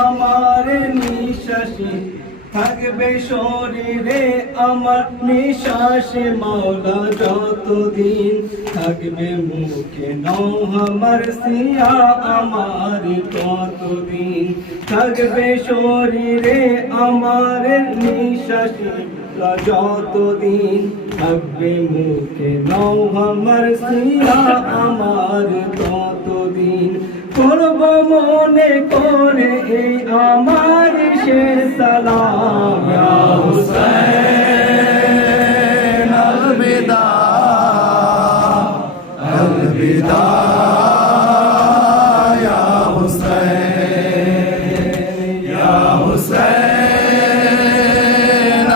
আমার নিঃশ্বাসে থাকবে শরীরে আমার নিঃশ্বাসে মাওলা যতদিন থাকবে মুখে নও আমার সিয়া আমার ততদিন থাকবে শরীরে আমার নিঃশ্বাসে যতদিন থাকবে মুখে নও আমার সিয়া আমার ততদিন করব মনে করে এই আমার শেষ সালাম ইয়া হুসাইন আলবিদা আলবিদা ইয়া হুসাইন ইয়া হুসাইন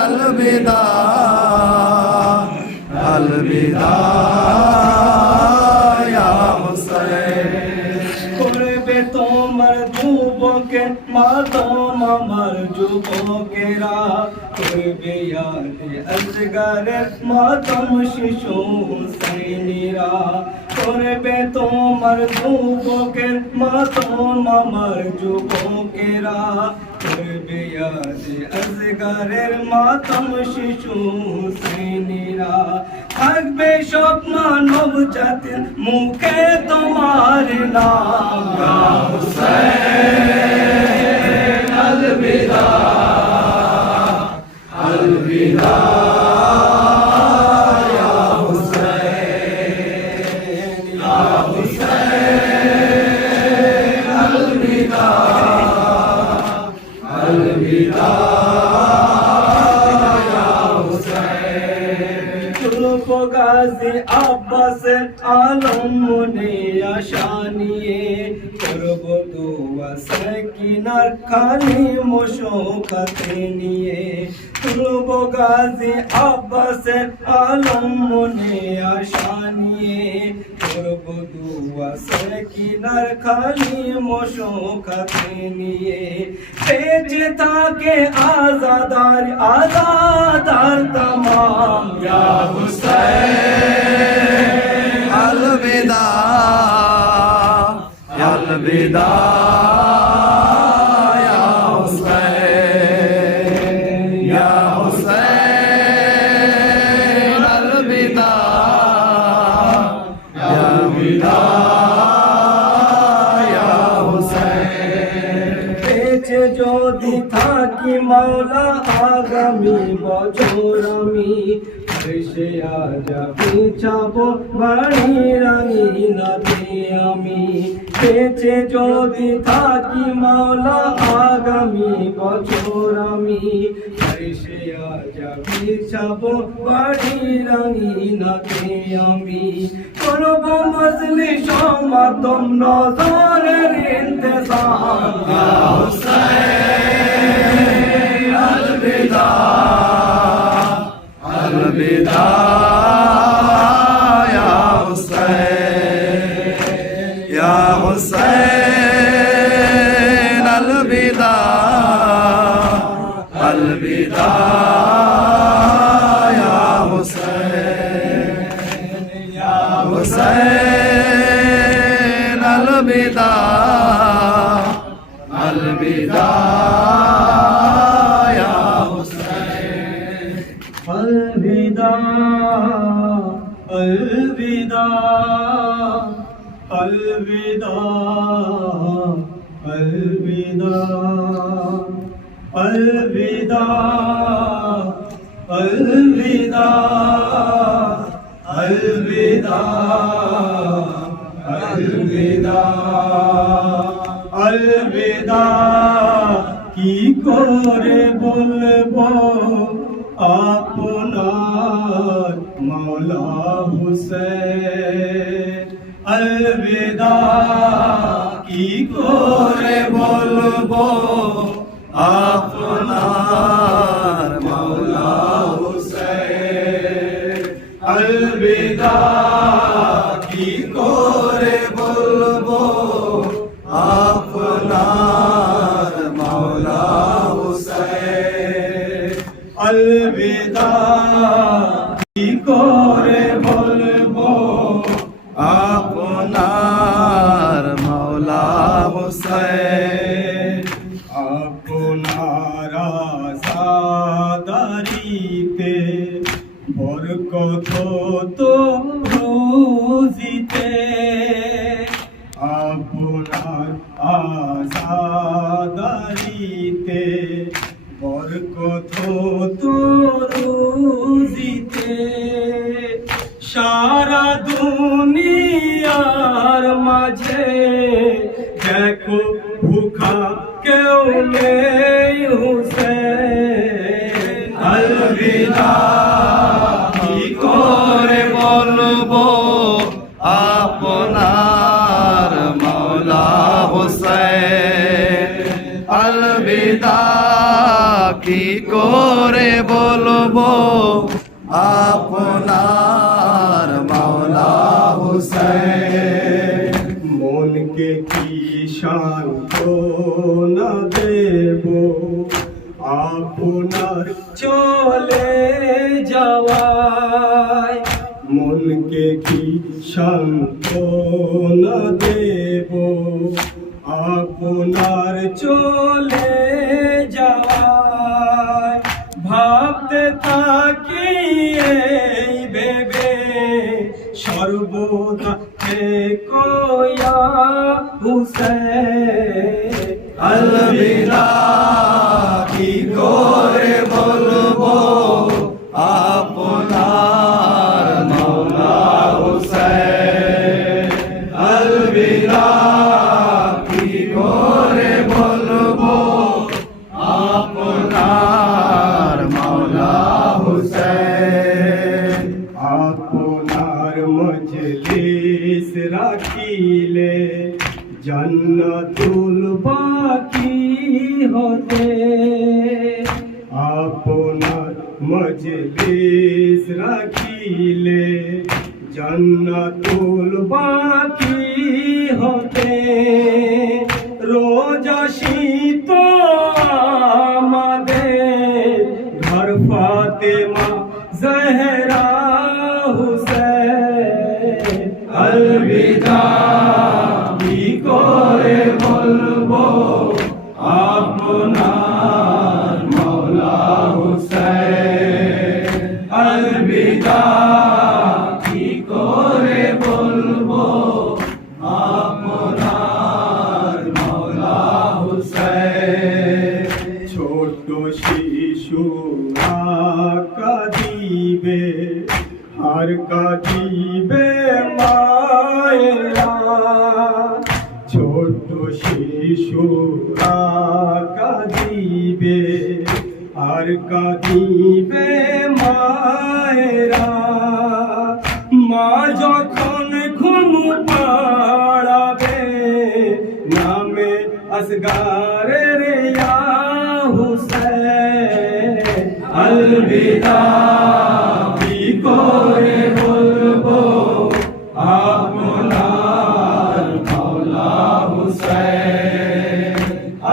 আলবিদা আলবিদা তোমার যুবকের মাতম আমার যুবকেরা করবে ইয়াদে আসগারের মাতম শিশু হুসাইনিরা করবে তোমার যুবকের মাতম আমার যুবকেরা করবে ইয়াদে আসগারের মাতম শিশু হুসাইনিরা থাকবে সব মানব জাতির মুখে তোমার নাম ইয়া হুসাইন আলবিদা আলবিদা ইয়া হুসাইন ইয়া হুসাইন আলবিদা আলবিদা গাজী আব্বাসের আলম মনে আশা নিয়ে করব দোয়া সাকিনার খালি মশাকাতে নিয়ে করব গাজী আব্বাসের আলম মনে আশা নিয়ে করব দোয়া সাকিনার খালি মশাকাতে নিয়ে বেঁচে থাকে আজাদার আজাদার तमाम या हुसैन अलविदा अलविदा या हुसैन या हुसैन अलविदा अलविदा या हुसैन बेचे যদি থাকি মাওলা আগামী বছর আমি এসে আজা পিছাবো বাড়ি রাঙিনাতে আমি বেঁচে যদি থাকি মাওলা আগামী বছর আমি এসে আজা পিছাবো বাড়ি রাঙিনাতে আমি করব মজলিস সমাগম নজরের ইন্তজাম ইয়া হুসাইন আলবিদা अलविदा या हुसैन या हुसैन अलविदा अलविदा या हुसैन या हुसैन अलविदा अलविदा अलविदा अलविदा अलविदा अलविदा अलविदा अलविदा अलविदा अलविदा अलविदा की करे बोलबो আপনার মৌলা হুসैन अलविदा কি করে বলবো আপনার মৌলা হুসैन अलविदा কি করে বলবো আপনার মৌলা হুসैन अलविदा কি করে বলবো আপনার মৌলা হুসैन থতো রুজিতে আপনার আজাদারিতে বরকত হতো রুজিতে সারা দুনিয়ার মাঝে দেখো ভুখা কেউ নেই হুসেন আলবিদা কি করে বলবো আপনার মাওলা হুসেন আলবিদা কি করে বলবো আপনার মাওলা হুসেন মনকে কি সান্ত্বনা দেব আপনার চলে যাওয়ায় মনকে কি সান্ত্বনা দেব আপনার চলে যাওয়ায় ভাবতে থাকি এই ভেবে সর্বদা কোয়া হুসেন আলবিদা কি করে বলবো আপনার মাওলা হুসেন আলবিদা কি করে বলবো আপনার মাওলা হুসেন আপনার মজলিস রাখিলে জান্নাতুল বাকি হতে আপনার মজলিস রাখিলে জান্নাতুল বাকি হতে রোজা শীত আমাদের ঘর ফাতেমা জহরা হুসেন আলবিদা কি করে বলবো আপনার মাওলা হুসেন আলবিদা কি করে বলবো আপনার মাওলা হুসেন ছোট শিশুরা কাঁদিবে আর কাঁদিবে মায়েরা ছোট শিশুরা কাঁদিবে আর কাঁদিবে মায়েরা মা যখন ঘুম পাড়াবে নামে আসগারের ইয়া হুসেন আলবিদা কি করে বলবো আপনার মাওলা হুসেন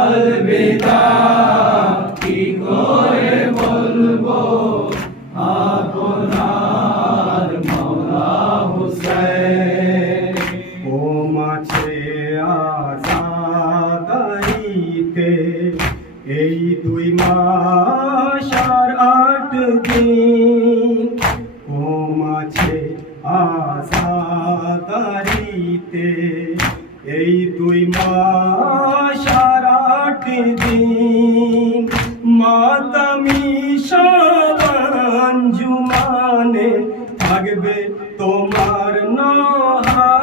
আলবিদা কি করে বলবো আপনার মাওলা হুসেন ও মাঝে আজাদারিতে এই 2 মাস আর 8 দিন ও মাঝে আজাদারিতে এই 2 মাস আর 8 দিন মাতামি সবাঞ্জুমানে থাকবে তোমার নহা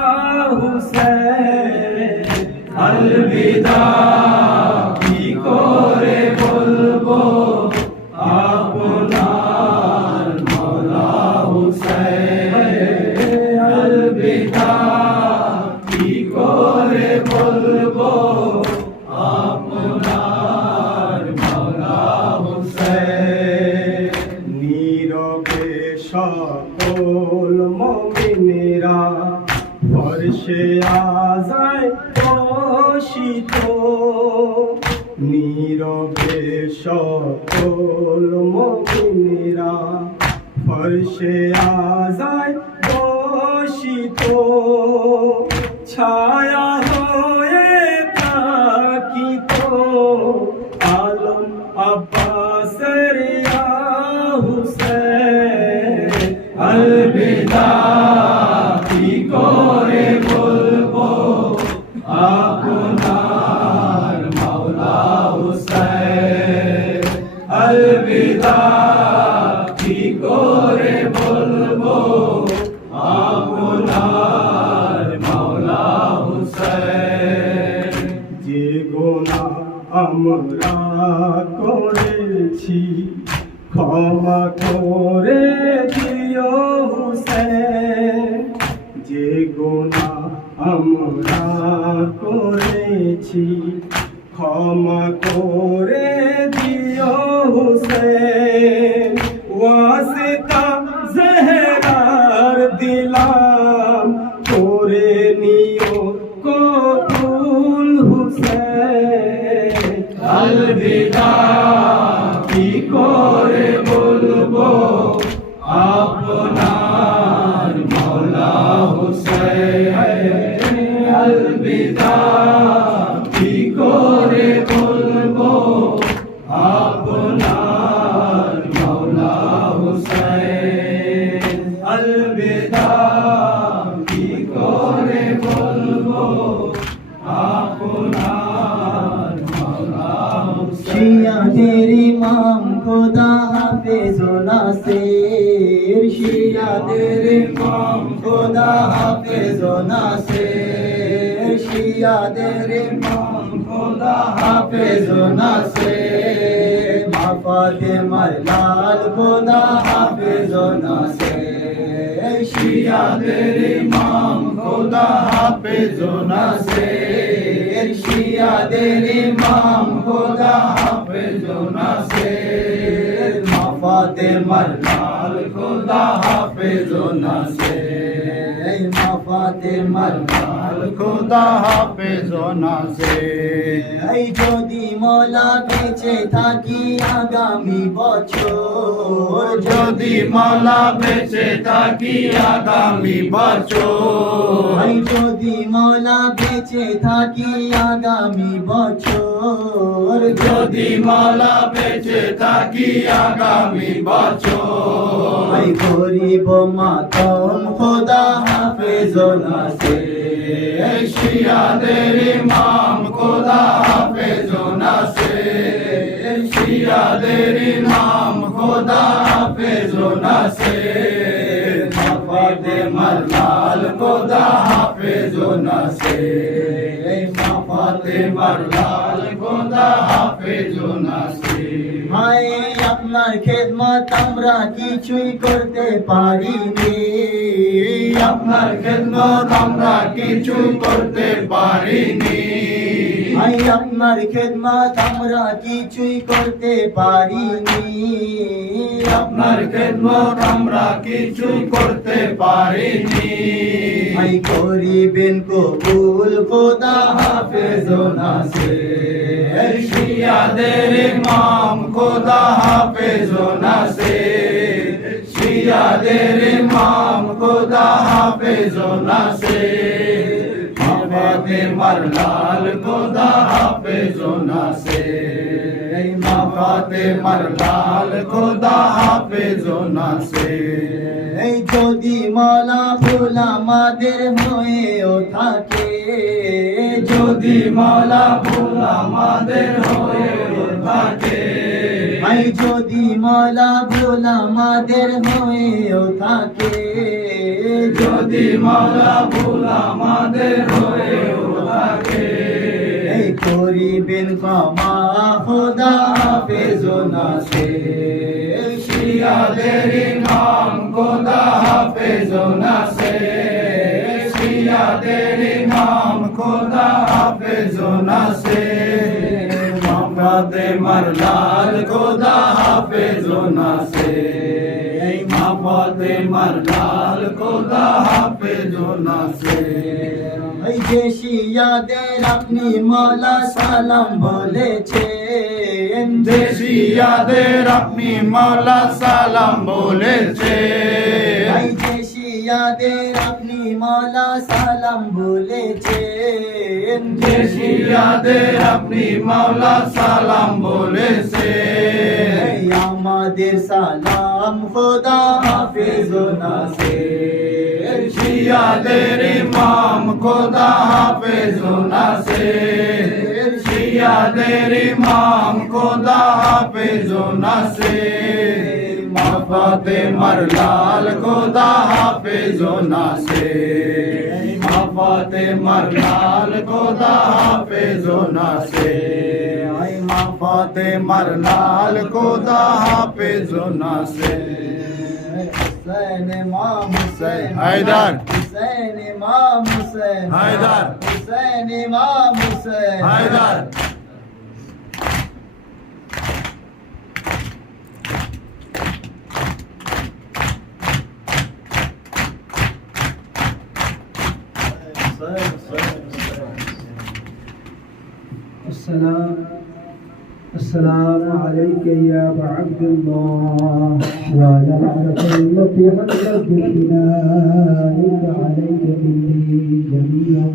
হুসেন আলবিদা কি করে বলবো আপনার মাওলা হুসেন আলবিদা কি করে বলবো আপনার মাওলা হুসেন নীরবে সকল মুমিনেরা বর্ষে আজায় বসিত নীরবে সকল মুমিনেরা বর্ষে আজায় বসিত ছায়া হয়ে থাকিত আলম আব্বাসের ইয়া হুসেন গুনাহ আমরা করেছি, ক্ষমা করে দিও হুসেন। যে গুনাহ আমরা করেছি, ক্ষমা করে দিও হুসেন। ওয়াসিতা জহরার দিলাম, করে নিও কবুল হুসেন। আলবিদা কি করে বলবো আপনার মওলা হুসেন। আলবিদা কি করে বলবো আপনার মওলা হুসেন। আলবিদা কি করে বলবো আপনার মওলা হুসেন। শিয়াদের ইমাম খোদা হাফেজ ও নাসির, শিয়াদের ইমাম খোদা হাফেজ ও নাসির, শিয়াদের ইমাম খোদা হাফেজ ও নাসির। মা ফাতেমার লাল খোদা হাফেজ ও নাসির, শিয়াদের ইমাম খোদা হাফেজ ও নাসির, শিয়াদের ইমাম খোদা হাফেজ ও নাসির। মা ফাতেমার লাল খোদা হাফেজ ও নাসির, মা ফাতেমার লাল খোদা হাফেজ ও নাসির। এই যদি মওলা বেঁচে থাকি আগামী বছর, যদি মওলা বেঁচে থাকি আগামী বছর, এই যদি মওলা বেঁচে থাকি আগামী বছর, যদি মওলা বেঁচে থাকি আগামী বছর, এই গরিব মাতম খোদা হাফেজ ও নাসির, শিয়াদের ইমাম খোদা হাফেজ ও নাসির, শিয়াদের ইমাম খোদা হাফেজ ও নাসির। মা ফাতেমার লাল খোদা হাফেজ ও নাসির, মা ফাতেমার লাল খোদা হাফেজ ও নাসির। হায় আপনার খেদমত আমরা কিছুই করতে পারিনি, আপনার খেদমত আমরা কিছু করতে পারিনি, হায় আপনার খেদমত আমরা কিছুই করতে পারিনি। আপনার খেদমত আমরা কিছু করতে পারিনি। হায় করিবেন কবুল খোদা হাফেজ ও নাসির, শিয়াদের ইমাম খোদা হাফেজ ও নাসির, শিয়াদের ইমাম খোদা হাফেজ ও নাসির। মা ফাতেমার লাল খোদা হাফেজ ও নাসির, মা ফাতেমার লাল খোদা হাফেজ ও নাসির। এই যদি মওলা ভুল আমাদের হয়েও থাকে, যদি মওলা ভুল আমাদের হয়েও থাকে, এই যদি মওলা ভুল আমাদের হয়েও থাকে, যদি মওলা ভুল আমাদের হয়েও থাকে, এই করিবেন ক্ষমা খোদা হাফেজ ও নাসির, শিয়াদের ইমাম খোদা হাফেজ ও নাসির, শিয়াদের ইমাম খোদা হাফেজ ও নাসির। মা ফাতেমার লাল খোদা হাফেজ ও নাসির, মা ফাতেমার লাল খোদা হাফেজ ও নাসির। এই যে শিয়াদের আপনি মওলা সালাম বলেছেন, দেশিয়াদের আপনি মওলা সালাম বলেছেন, এই যে শিয়াদের আপনি মওলা সালাম বলেছেন, দেশিয়াদের আপনি মওলা সালাম বলেছেন। এই আমাদের সালাম খোদা হাফেজ ও নাসির, শিয়াদের ইমাম খোদা হাফেজ ও নাসির, শিয়াদের ইমাম খোদা হাফেজ ও নাসির। মা ফাতেমার লাল খোদা হাফেজ ও নাসির, মা ফাতেমার লাল খোদা হাফেজ ও নাসির আই মা ফাতেমার লাল খোদা হাফেজ ও নাসির हुसैन इमाम हुसैन हैदर हुसैन इमाम हुसैन हैदर हुसैन इमाम हुसैन हैदर السلام عليك يا أبا عبد الله وعلى لعنة التي حلت بإنائك عليك مني جميعا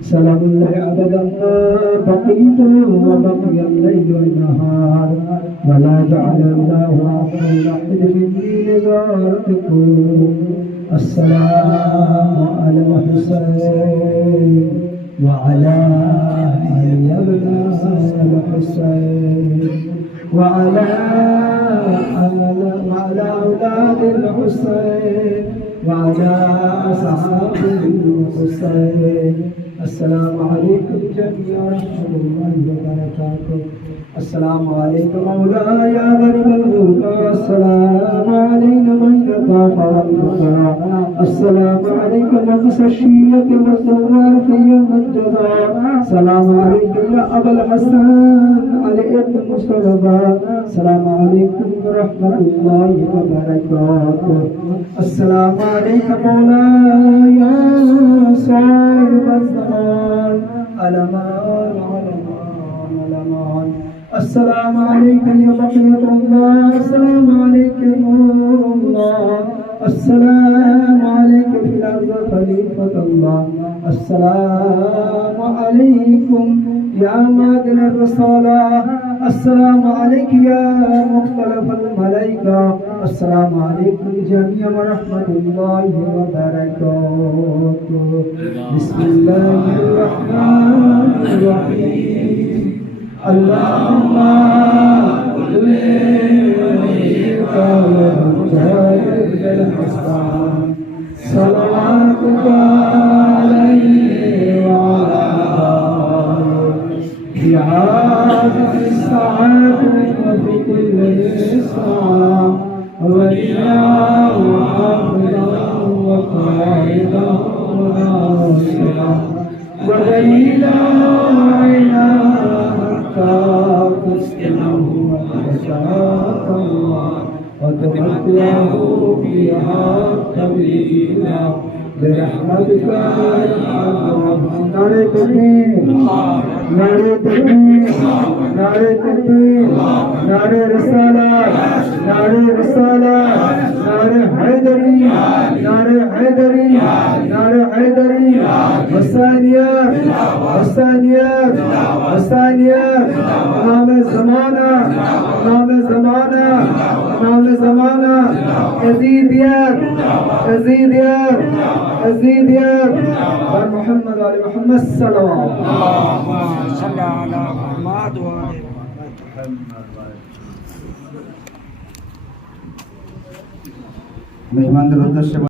سلام الله أبدا ما بقيت وبقي الليل والنهار ولا جعل الله آخر واحد مني لزارتكم السلام على الحسين وعلى علي بن الحسين وعلى أولاد الحسين وعلى أصحاب الحسين السلام عليكم جميعا ورحمة الله وبركاته السلام عليكم مولاي يا غريب الغربى السلام علينا من يطاف والبقاء السلام عليكم نفس الشية والزوار في يوم الجزاء السلام عليكم يا أبا الحسن علي بن مصطفى السلام عليكم ورحمة الله وبركاته السلام عليكم مولاي يا صاحب الزمان ألمان ألمان ألمان السلام عليكم يا بقية الله السلام عليكم نور الله السلام عليكم في الأرض خليفة الله السلام عليكم يا مادن الرسالة السلام عليك يا مختلف الملائكة السلام عليكم جميعا ورحمة الله وبركاته بسم الله الرحمن الرحيم اللهم كل وليك ومجاهد الحسن صلواتك عليه وعلى آله في عادة الساعات وفي كل ساعة وليا وحافظا وقائدا وناصرا ودليلا وعينا تسكنه وتشاء الله وتمتعه فيها تبليلا برحمتك يا ارحم نعرة التكبير نعرة التكبير نعرة التكبير نعرة رسالة نعرة رسالة نعرة حيدري نعرة حيدري نعرة حيدري والثانية والثانية والثانية امام الزمانة امام الزمانة امام الزمانة يزيد ياك يزيد ياك يزيد ياك محمد علي محمد صلوات اللهم صل على محمد وعلى মেহমানদের উদ্দেশ্যে